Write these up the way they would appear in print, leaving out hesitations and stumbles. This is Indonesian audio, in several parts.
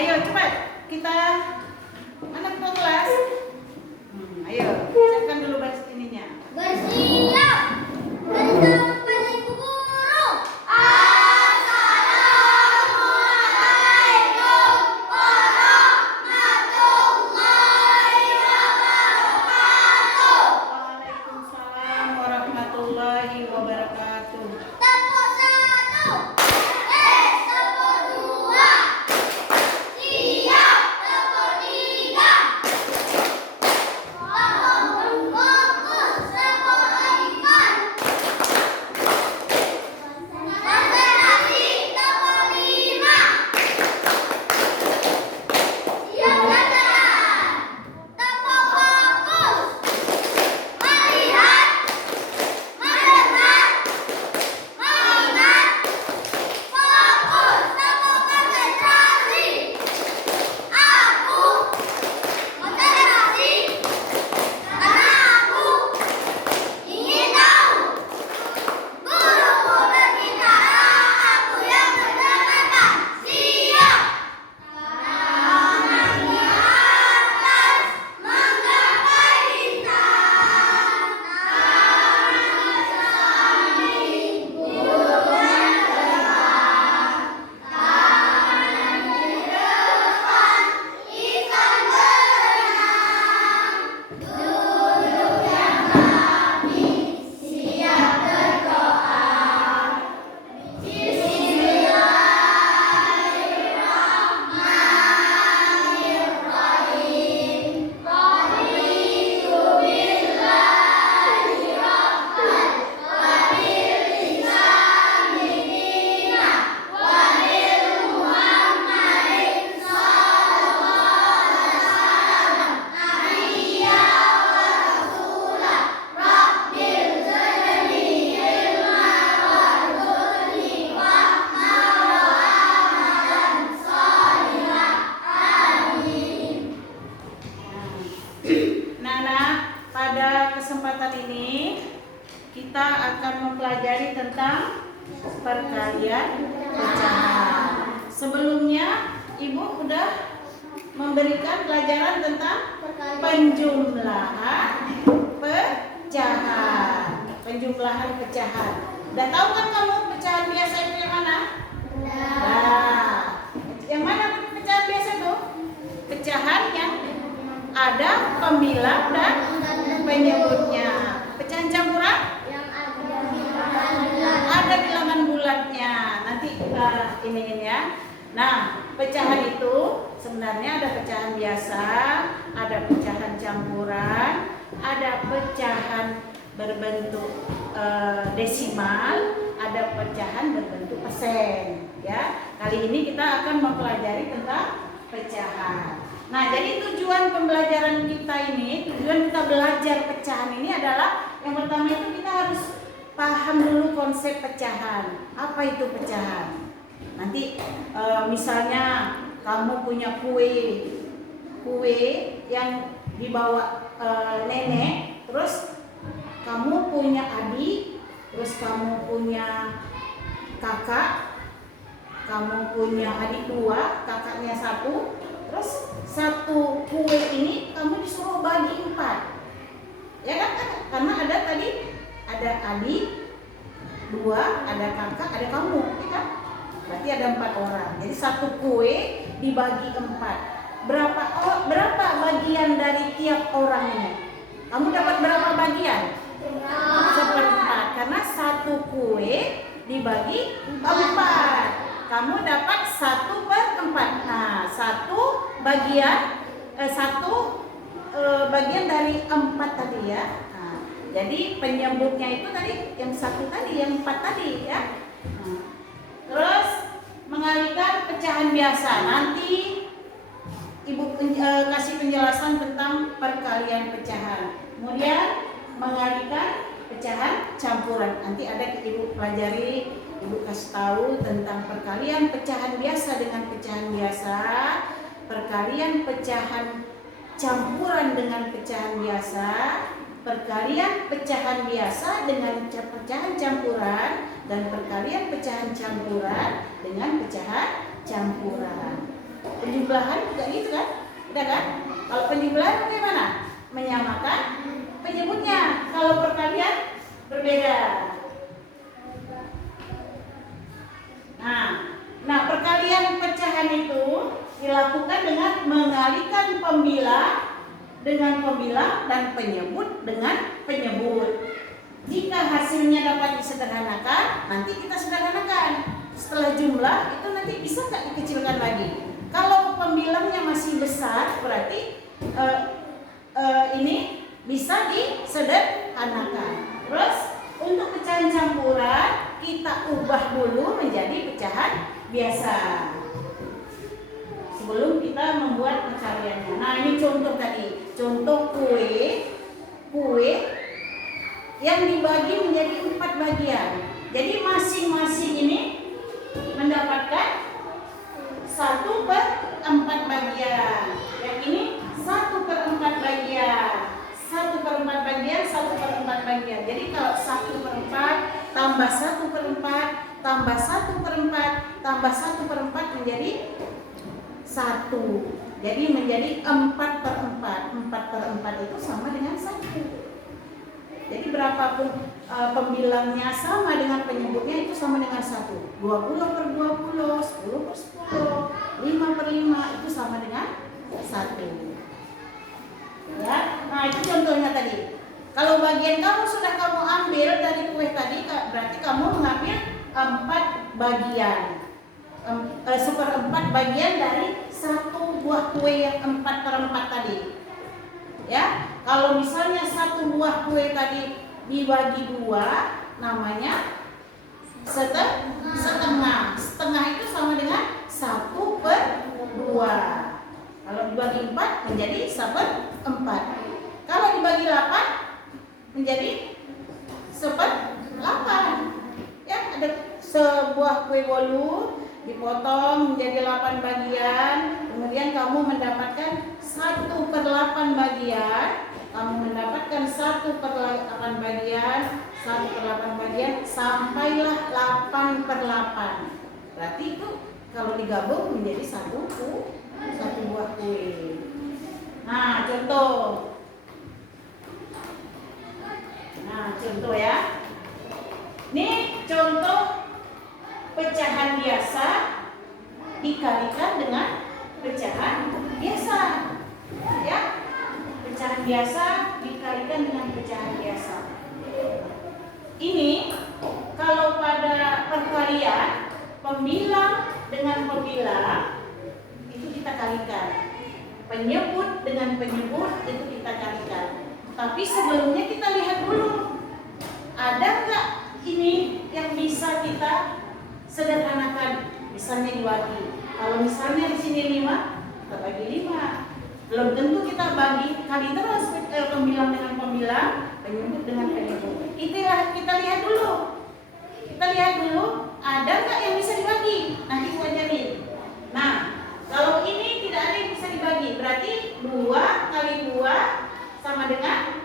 Ayo cepat kita anak mau kelas. Ayo siapkan dulu baris ininya. Bersiap. Bertemu pada ibu guru. Assalamualaikum warahmatullahi wabarakatuh. Waalaikumsalam warahmatullahi wabarakatuh. Tepuk satu. Tepuk dua. Siap. Tepuk tiga. Fokus. Tepuk empat. Konsentrasi. Tepuk lima. Siap belajar. Tepuk fokus. Melihat. Mendengar. Mengingat. Fokus. Tepuk konsentrasi. Aku konsentrasi karena aku ingin tahu. Guruku berbicara, aku yang mendengarkan. Siap. Tangan di atas, menggapai bintang. Tangan di samping, guru yang dekat. Tangan di depan, ikan berenang. Duduk yang rapi, siap berdoa. Bismillahirrahmanirrahim. Raditu billahi rabban wa bil islami dinan wa bil Muhammadin sallallahu alaihi wasallam nabiyya wa rasula. Rabbil zidni ilman warzuqni fahman wa amalan sholihan. Amin. Nana, pada kesempatan ini kita akan mempelajari tentang perkalian pecahan. Sebelumnya Ibu sudah memberikan pelajaran tentang penjumlahan pecahan. Penjumlahan pecahan. Udah tahu kan kamu pecahan biasa itu yang mana? Nah, yang mana pecahan biasa tuh? Pecahan yang ada pembilang dan penyebutnya. Pecahan campuran ada bilangan bulatnya. Nanti kita iniin ya. Nah, pecahan itu sebenarnya ada pecahan biasa, ada pecahan campuran, ada pecahan berbentuk desimal, ada pecahan berbentuk persen. Ya, kali ini kita akan mempelajari tentang pecahan. Nah, jadi tujuan pembelajaran kita ini, tujuan kita belajar pecahan ini adalah yang pertama itu kita harus paham dulu konsep pecahan. Apa itu pecahan? Nanti misalnya kamu punya kue yang dibawa nenek, terus kamu punya adik, terus kamu punya kakak, kamu punya adik dua, kakaknya satu, terus satu kue ini kamu disuruh bagi 4, ya kan? Karena ada tadi ada adik dua, ada kakak, ada kamu, ya kan? Berarti ada 4 orang. Jadi satu kue dibagi 4. Berapa bagian dari tiap orang ini? Kamu dapat berapa bagian? 1/4. Karena satu kue dibagi 4. Kamu dapat 1/4. Nah, bagian dari 4 tadi ya. Nah, jadi penyebutnya itu tadi yang 1 tadi, yang 4 tadi ya. Nah, terus mengalihkan pecahan biasa. Nanti Ibu kasih penjelasan tentang perkalian pecahan. Kemudian mengalihkan pecahan campuran. Nanti ada Ibu pelajari, Ibu kasih tahu tentang perkalian pecahan biasa dengan pecahan biasa, perkalian pecahan campuran dengan pecahan biasa, perkalian pecahan biasa dengan pecahan campuran, dan perkalian pecahan campuran dengan pecahan campuran. penjumlahan juga gitu kan? Udah kan? Kalau penjumlahan bagaimana? Menyamakan penyebutnya. Kalau perkalian berbeda. Nah, perkalian pecahan itu dilakukan dengan mengalihkan pembilang dengan pembilang dan penyebut dengan penyebut. Jika hasilnya dapat disederhanakan, nanti kita sederhanakan. Setelah jumlah itu nanti bisa nggak dikecilkan lagi. Kalau pembilangnya masih besar, berarti ini bisa disederhanakan. Terus untuk pecahan campuran kita ubah dulu menjadi pecahan biasa sebelum kita membuat pencariannya. Nah, ini contoh tadi, contoh kue yang dibagi menjadi 4 bagian. Jadi masing-masing ini mendapatkan 1/4 bagian. Yang ini 1/4 bagian. 1/4 bagian, 1/4 bagian. Jadi kalau 1/4 tambah 1/4 tambah 1/4 tambah 1/4 menjadi 1. Jadi menjadi 4/4. 4/4 itu sama dengan 1. Jadi berapapun pembilangnya sama dengan penyebutnya itu sama dengan 1. 20/20, 10/10, 5/5 itu sama dengan 1. Ya, nah itu contohnya tadi. Kalau bagian kamu sudah kamu ambil dari kue tadi, berarti kamu mengambil 4 bagian. 1/4 bagian dari 1 buah kue yang 4/4 tadi. Ya, kalau misalnya 1 buah kue tadi dibagi 2, namanya setengah. Setengah itu sama dengan 1/2. Kalau dibagi 4 menjadi 1/4. Kalau dibagi 8 menjadi 1/8. Ya, ada sebuah kue bolu dipotong menjadi 8 bagian, kemudian kamu mendapatkan 1/8 bagian, kamu mendapatkan 1/8 bagian, 1/8 bagian, sampailah 8/8. Berarti itu kalau digabung menjadi satu buah kue. Nah, contoh ya. Ini contoh pecahan biasa dikalikan dengan pecahan biasa. Ya. Pecahan biasa dikalikan dengan pecahan biasa. Ini kalau pada perkalian pembilang dengan pembilang itu kita kalikan. Penyebut dengan penyebut itu kita kalikan. Tapi sebelumnya kita lihat dulu, ada nggak ini yang bisa kita sederhanakan, misalnya dibagi. Kalau misalnya di sini 5, kita bagi 5. Belum tentu kita bagi kali terus pembilang dengan pembilang, penyebut dengan penyebut. Kita lihat dulu. Kita lihat dulu, ada nggak yang bisa dibagi? Nanti aku ajarin. Nah, kalau ini tidak ada yang bisa dibagi, berarti 2 kali 2 sama dengan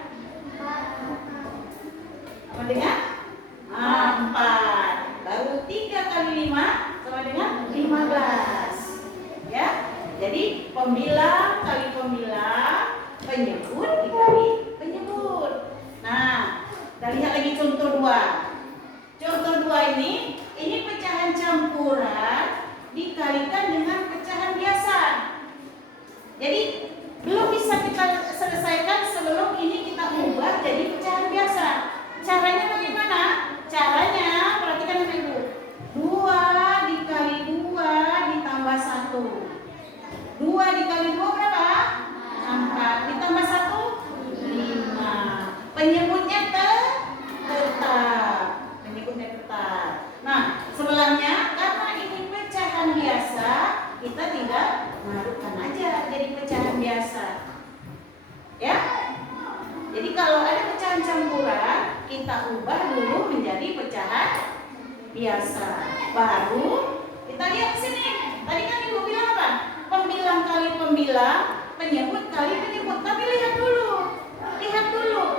4. Baru 3 kali 5 sama dengan 15. Ya. Jadi pembilang kali pembilang, penyebut dikali penyebut. Nah, kita lihat lagi contoh 2. Contoh 2 ini pecahan campuran dikalikan dengan pecahan biasa. Jadi belum bisa kita selesaikan sebelum ini kita ubah jadi pecahan biasa. Caranya bagaimana? Caranya perhatikan Ibu. 2 dikali 2 ditambah 1. 2 dikali 2 berapa? 4. Ditambah 1? 5. Penyebutnya tetap. Penyebutnya tetap. Nah, sebelahnya karena ini pecahan biasa, kita tinggal masukkan aja jadi pecahan biasa. Ya? Jadi kalau ada pecahan campuran, kita ubah dulu menjadi pecahan biasa. Baru kita lihat sini. Tadi kan Ibu bilang apa? Pembilang kali pembilang, penyebut kali penyebut. Tapi lihat dulu,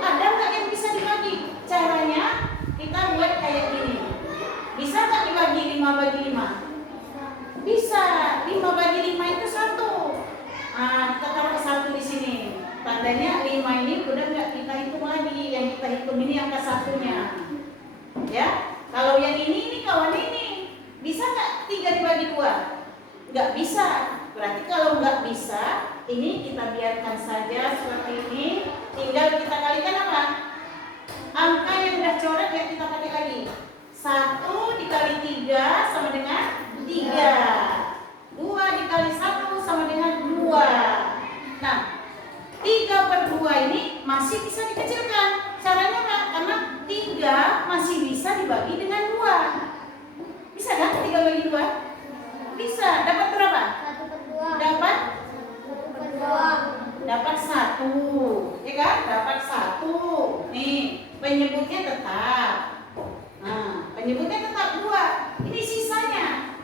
ada nggak yang bisa dibagi? Caranya kita buat kayak gini. Bisa nggak dibagi 5 bagi 5? Bisa. 5 bagi 5 itu 1. ini angka satunya. Ya, kalau yang ini kawan ini. Bisa nggak 3 dibagi 2? Nggak bisa. Berarti kalau nggak bisa, ini kita biarkan saja seperti ini. Tinggal kita kalikan apa? Angka yang udah coret ya kita pakai lagi. 1 dikali 3 sama dengan 3. 2 dikali 1 sama dengan 2. Nah, 3/2 ini masih bisa dikecilkan. Caranya apa? Karena 3 masih bisa dibagi dengan 2. Bisa kan 3 bagi 2? Bisa. Dapat berapa? 1/2. Dapat 1/2. dapat 1. Ya kan? Dapat 1. Nih, penyebutnya tetap. Nah, penyebutnya tetap 2. Ini sisanya.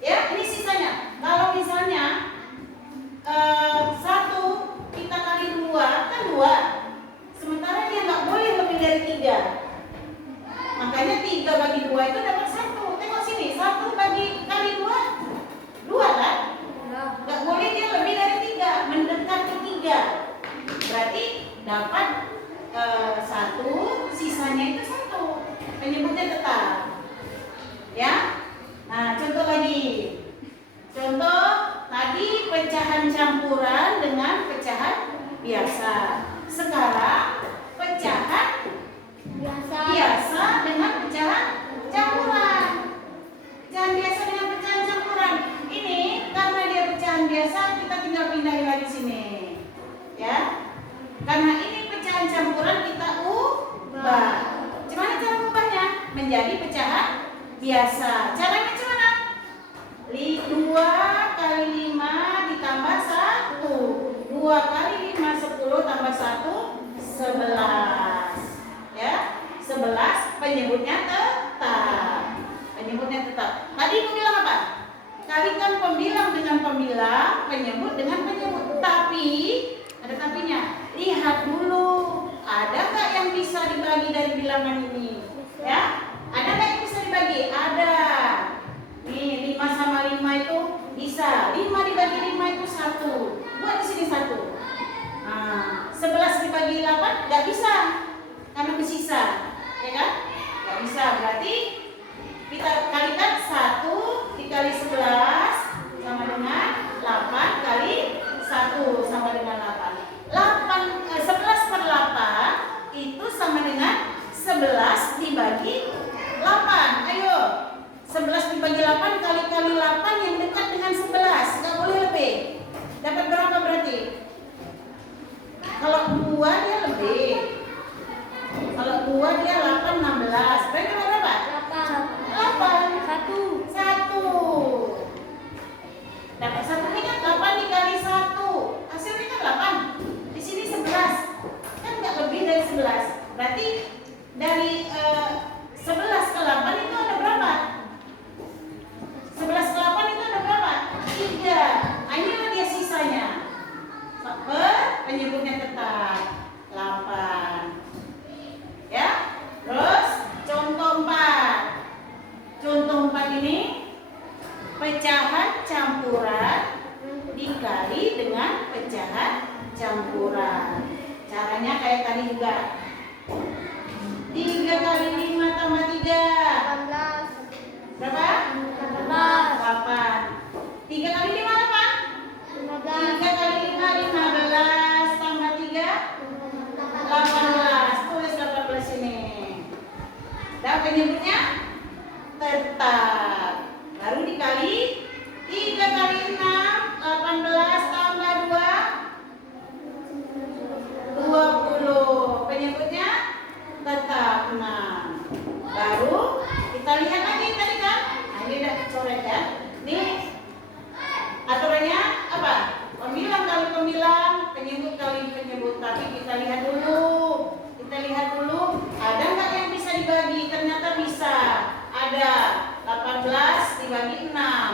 Ya, ini sisanya. Kalau misalnya 1 kita kali 2 kan 2. Sementara dia nggak boleh lebih dari 3. Makanya 3 bagi 2 itu dapat 1. Tengok sini, 1 bagi kali 2 2 kan? Nggak boleh dia lebih dari 3, mendekati 3. Berarti dapat 1, sisanya itu 1. Penyebutnya tetap. Ya. Nah, contoh lagi. Contoh tadi pecahan campuran dengan pecahan biasa. Sekarang pecahan biasa dengan pecahan campuran. Pecahan biasa dengan pecahan campuran. Ini karena dia pecahan biasa, kita tinggal pindahin lagi sini. Ya. Karena ini pecahan campuran kita ubah. Gimana cara ubahnya? Menjadi pecahan biasa. Caranya gimana? 2 kali 5 ditambah 1. 2 kali 5 10 tambah 1 11. Ya, 11 penyebutnya tetap. Penyebutnya tetap. Tadi Ibu bilang apa? Kalikan pembilang dengan pembilang, penyebut dengan penyebut. Tapi ada tapinya. Lihat dulu, ada nggak yang bisa dibagi dari bilangan ini? Ya, ada nggak yang bisa dibagi? Ada. Nih, 5 sama 5 itu bisa. 5 dibagi 5 itu 1. Buat di sini 1. Nah, 11 dibagi 8 nggak bisa. Karena bersisa. Ya kan? Nggak bisa. Berarti kita kalikan 1 dikali 11 sama dengan 8 kali 1 sama dengan 8. 11/8 itu sama dengan 11 dibagi 8. Ayo. 11 dibagi 8 kali 8 yang dekat dengan 11. Nggak boleh lebih. Dapat berapa berarti? Kalau 2 dia lebih. Kalau 2 dia 8, 16. Berarti berapa? 8. 1. Dapat 1 ini kan 8 dikali 1. Hasilnya kan 8. Di sini 11. Kan nggak lebih dari 11. Berarti dari 11 ke 8 itu ada berapa? 11 ke 8 itu ada berapa? 3. Nah, inilah dia sisanya. Penyebutnya tetap 8. Ya. Terus contoh 4. Contoh 4 ini pecahan campuran dikali dengan pecahan campuran. Caranya kayak tadi juga. 3 kali 5 tambah 3. 18. Berapa? 8. 3 kali 5 apa? 3 kali 5 15 tambah 3 18. Tulis 18 ini. Dan penyebutnya tetap. Baru dikali 3 kali 6 18 tambah 2 20. Penyebutnya tetap 6. Baru kita lihat lagi tadi kan. Nah, ini udah coret ya. Nih aturannya apa? Pembilang kali pembilang, penyebut kali penyebut. Tapi kita lihat dulu. Ada nggak yang bisa dibagi? Ternyata bisa. Ada. 18 dibagi 6.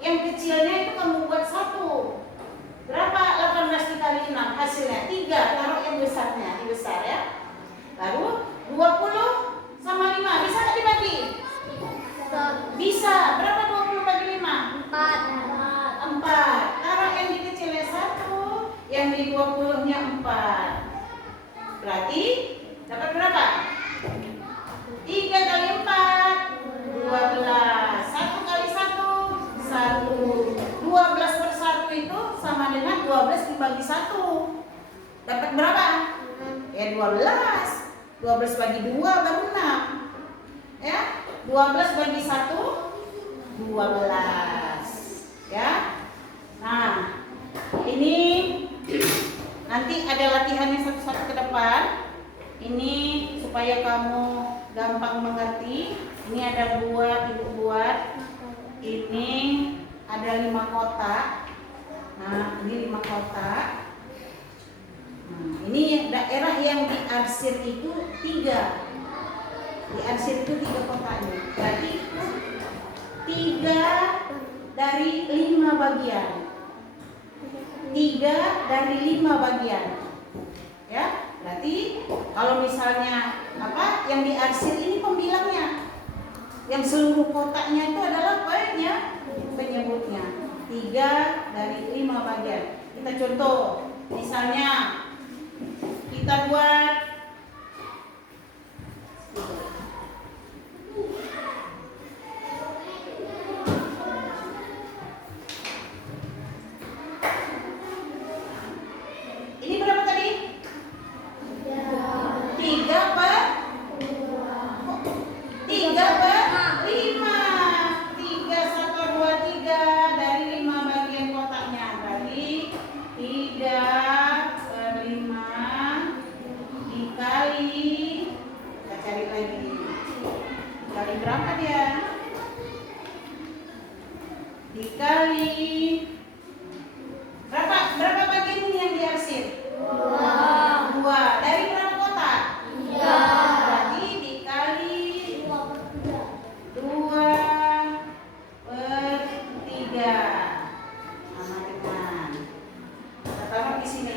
Yang kecilnya itu kamu buat 1. Berapa 18 dikali 6? Hasilnya 3. Taruh yang besarnya. Yang besar ya. Lalu 20 sama 5. Bisa nggak dibagi? Bisa. Berapa 20 bagi 5? 4. Taruh yang di kecilnya 1. Yang di 20-nya 4. Berarti dapat sama dengan 12 dibagi 1. Dapat berapa? Ya 12. 12 bagi 2 baru 6. Ya, 12 bagi 1 12. Ya. Nah, ini nanti ada latihannya satu-satu ke depan. Ini supaya kamu gampang mengerti. Ini ada buat ibu buat. Ini ada 5 kotak. Nah, ini 5 kotak. Nah, ini daerah yang diarsir itu 3. Diarsir itu 3 kotaknya. Berarti 3 dari 5 bagian. 3 dari 5 bagian. Ya, berarti kalau misalnya yang diarsir ini pembilangnya. Yang seluruh kotaknya itu adalah penyebutnya. 3 dari 5 bagian. Kita contoh, misalnya kita buat ini berapa tadi? 3 per 5. 3 1 2 3 dari 5 bagian kotaknya. Berarti 3 per 5 dikali, kita cari lagi. Dikali berapa dia? Dikali berapa bagian ini yang diarsir? 2. Dari berapa kotak? 3. Berarti dikali 2 per 3. Sama dengan. Kita taruh di sini.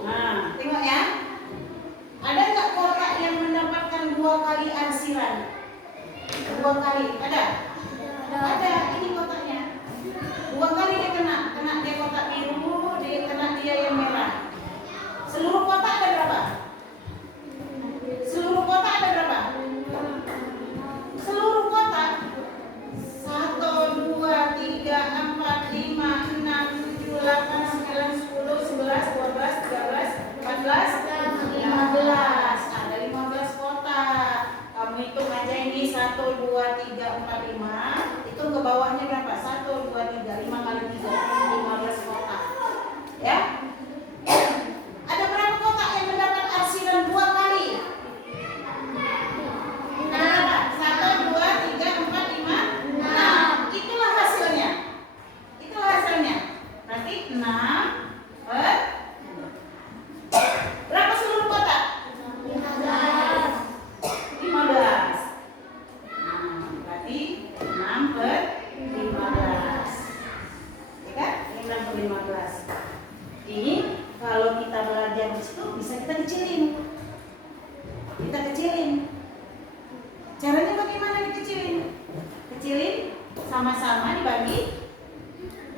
Nah, tengok ya. Ada nggak kotak yang mendapatkan 2 kali arsiran? 2 kali, ada? Ada, ini kotaknya. 2 kali dia kena dia kotak biru, dia kena dia yang merah. Seluruh kotak ada berapa? Seluruh kotak ada berapa? Seluruh kotak 1, 2, 3, 4, 5, 6, 7, 8, 9, 10, 11, 12, 13, 14, 15. Ada 15 kotak. Kamu hitung aja ini 1, 2, 3, 4, 5. Hitung ke bawahnya berapa? 1, 2, 3, 5 kali 3, 15 kotak. Ya? Ada berapa kotak yang mendapat arsiran 2 kali? Nah, 1, 2, 3, 4, 5, 6. Itulah hasilnya. Itulah hasilnya. Berarti 6 per berapa seluruh kotak? 15. Nah, berarti 6 per 15. Ya kan? Ini 6 per 15. Ini kalau kita belajar di situ bisa kita kecilin. Kita kecilin. Caranya bagaimana dikecilin? Kecilin sama-sama dibagi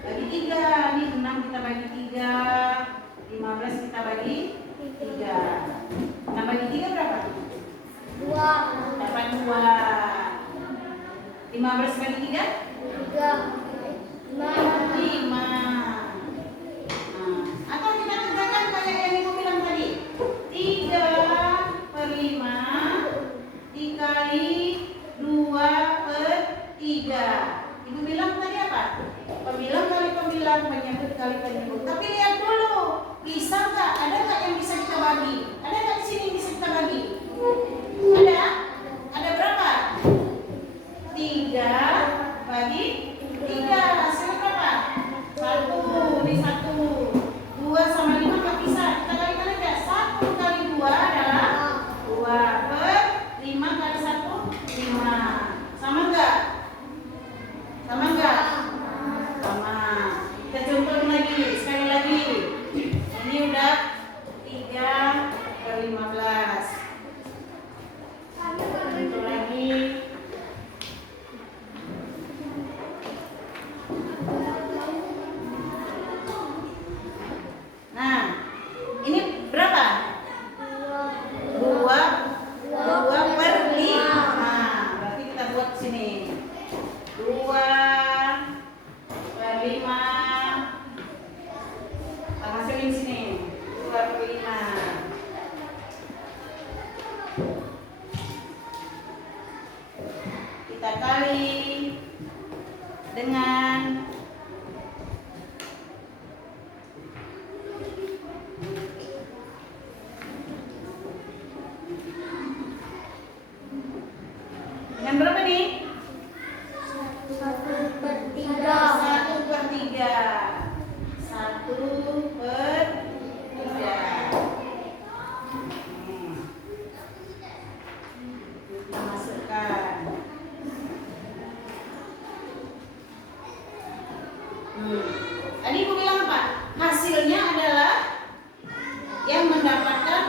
3. Nih 6 kita bagi 3, 15 kita bagi 3. 6 bagi 3 berapa? 2. Dapat 2. 15 bagi 3? 5. Atau kita kerjakan kayak yang ibu bilang tadi. 3 per 5 dikali 2 per 3. Ibu bilang tadi apa? Pembilang kali pembilang, penyebut kali penyebut. Tapi lihat dulu, bisa nggak? Ada nggak yang bisa kita bagi? Ada nggak di sini yang bisa kita bagi? Ada? Ada berapa? 3 bagi 3. Hasilnya berapa? 1 5. Kita kali dengan berapa nih? 1/3. 1/3. 1/3. Kita masukkan. Tadi ibu bilang apa? Hasilnya adalah yang mendapatkan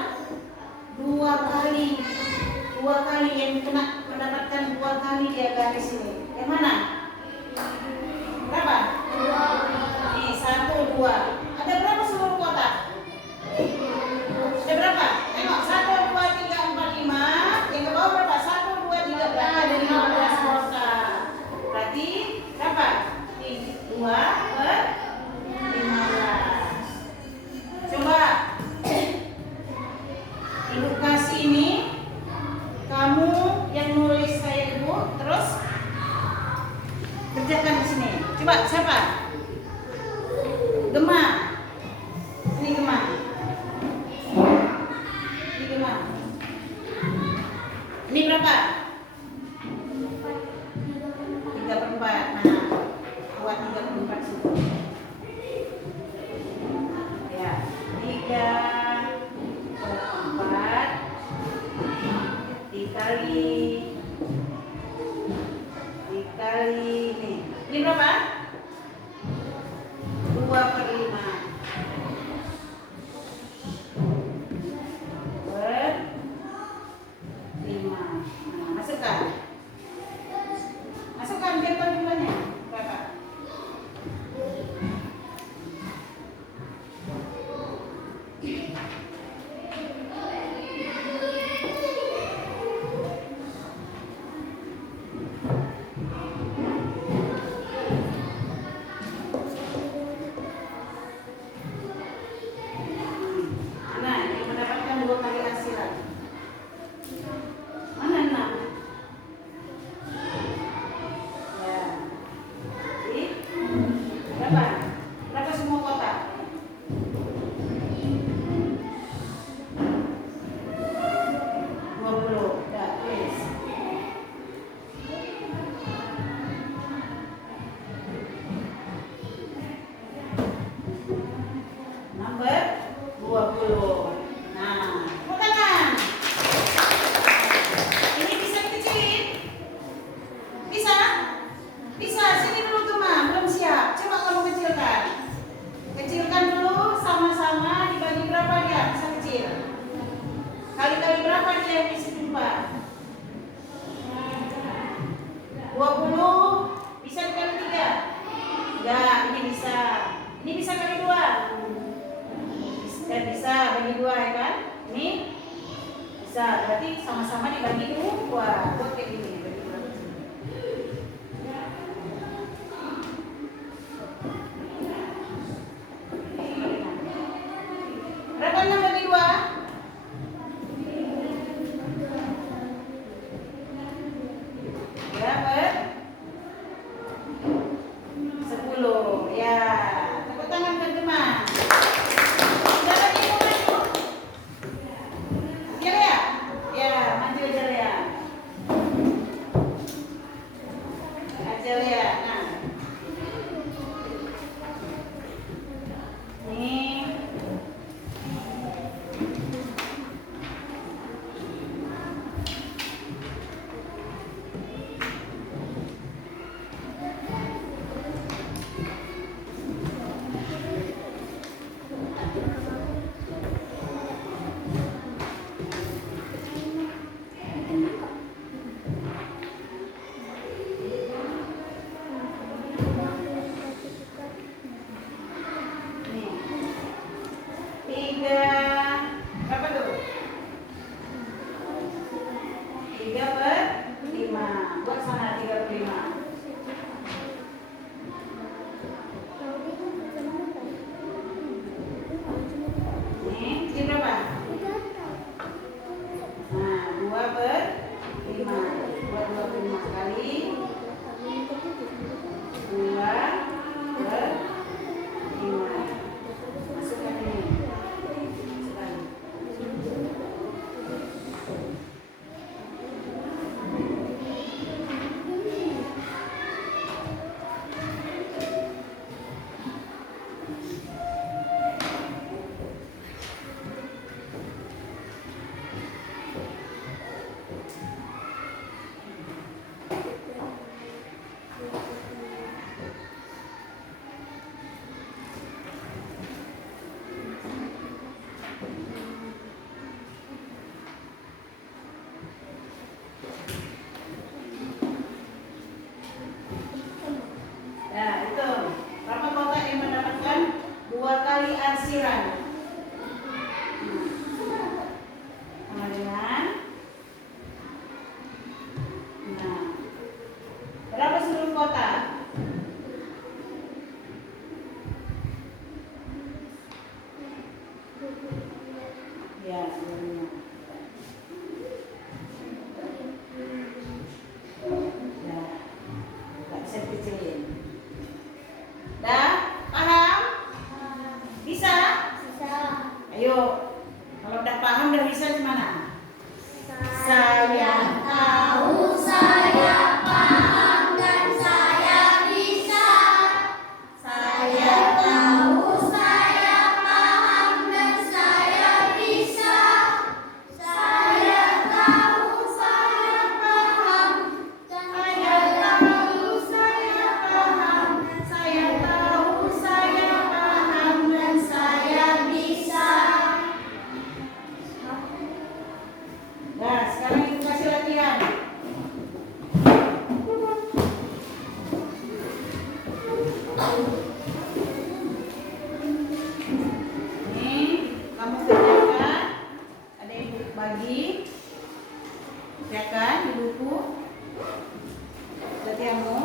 2 kali. 2 kali yang kena mendapatkan 2 kali dia garis ini. Yang mana? Berapa? 2. Nih, 1, 2. Ada berapa seluruh kotak? Ada berapa? Tengok, 1, 2, 3, 4, 5. Yang ke bawah berapa? 1, 2, 3. Berarti ada 15 kotak. Berarti berapa? Nih, 2/15. Coba ibu kasih ini. Kamu yang nulis saya ibu, terus kerjakan di sini. Coba siapa? Gema. Ini Gema. Ini Gema. Ini berapa? 3/4. Mana? Buat 3/4 situ. Ya, 3/4 dikali nih. Ini berapa? 2/5. Nah, masukkan. Masukkan biar tahu jumlahnya. Berapa? Nah, yang mendapatkan 2 kali hasilan. Mana 6? Ya. Jadi, berapa? Berapa semua kotak? 20. Udah, tulis. Nomor 20. Nah, tepuk tangan. Ini bisa dikecilin? Bisa? Bisa. Sini dulu tuh, Ma. Belum siap. Coba kamu kecilkan. Kecilkan dulu sama-sama. Dibagi berapa dia? Bisa kecil. Kali-kali berapa dia yang bisa jumpa? 20. Bisa dikali 3? Enggak, ini bisa. Ini bisa kali 2. Dan bisa bagi 2 ya kan? Ini bisa, berarti sama-sama dibagi 2. Buat kayak gini. Bagi 2. Berapa 6 bagi 2? Berapa? 10. Ya. Tepuk tangan ke Gema. Sudah lagi mau maju? Ya, ya. Ya, maju aja ya. Ayo, kalau udah paham udah bisa gimana? Saya tahu, saya paham, dan saya bisa. Saya tahu, saya paham, dan saya bisa. Saya tahu, saya paham, dan saya tahu, saya paham. Saya tahu, saya paham, dan saya bisa. Nah, sekarang ibu kasih latihan. Nih, kamu kerjakan. Ada ibu bagi. Kerjakan di buku. Latihanmu.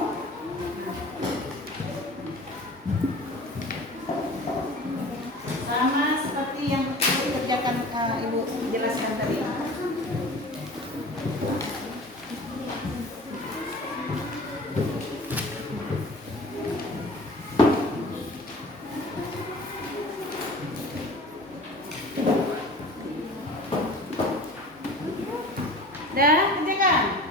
Sama seperti yang dikerjakan ibu jelaskan tadi. Dah, kerjakan.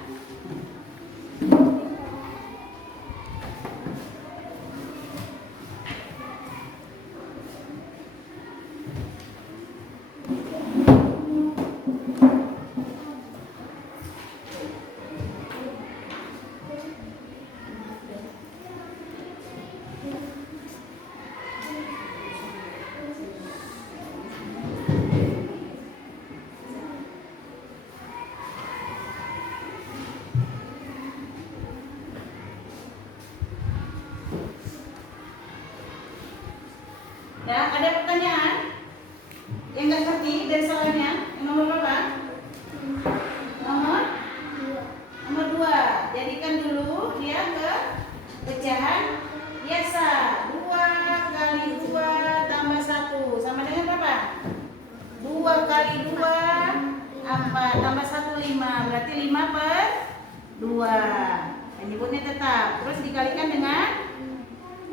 Dah, ada pertanyaan yang nggak ngerti dari soalnya? Yang nomor berapa? Nomor 2. Jadikan dulu dia ke pecahan biasa. 2 kali 2 tambah 1 sama dengan berapa? 2 kali 2 4 tambah 1 5. Berarti 5 per 2. Penyebutnya tetap. Terus dikalikan dengan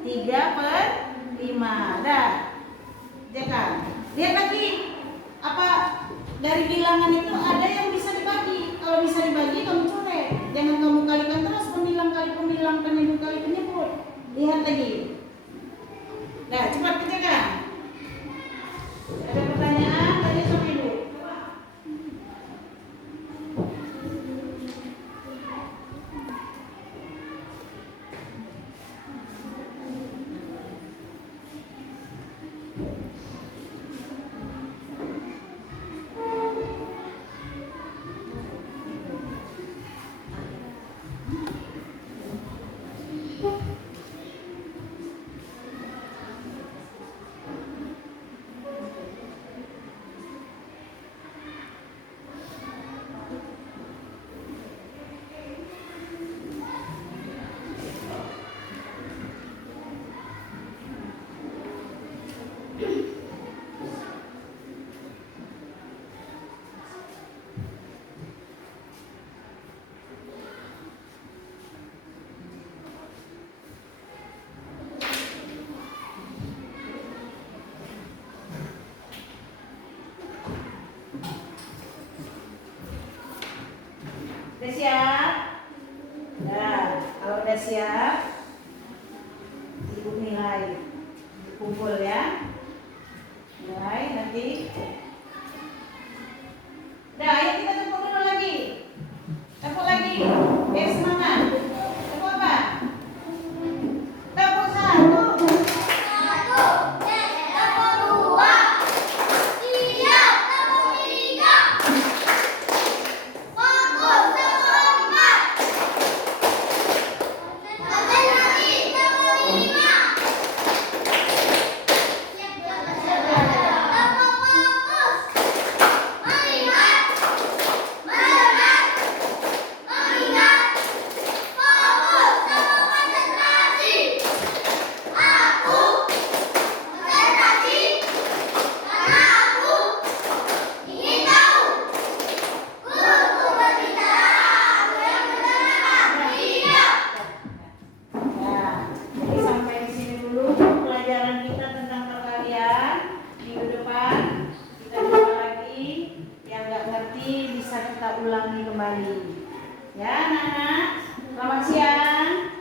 3 per 5. Dah. Jangan. Lihat lagi. Apa dari bilangan itu ada yang bisa dibagi. Kalau bisa dibagi kamu coret. Jangan kamu kalikan terus pembilang kali pembilang, penyebut kali penyebut. Lihat lagi. Nah, cepat kerjakan. Ada pertanyaan? Tanya sama ibu. Udah siap? Nah, kalau udah siap, ibu nilai kumpul ya. Nilai nanti. Dah, ayo kita tepuk dulu lagi. Tepuk lagi. Biar semangat. Tepuk apa? Tepuk 1. Yang nggak ngerti bisa kita ulangi kembali. Ya, anak-anak. Selamat siang.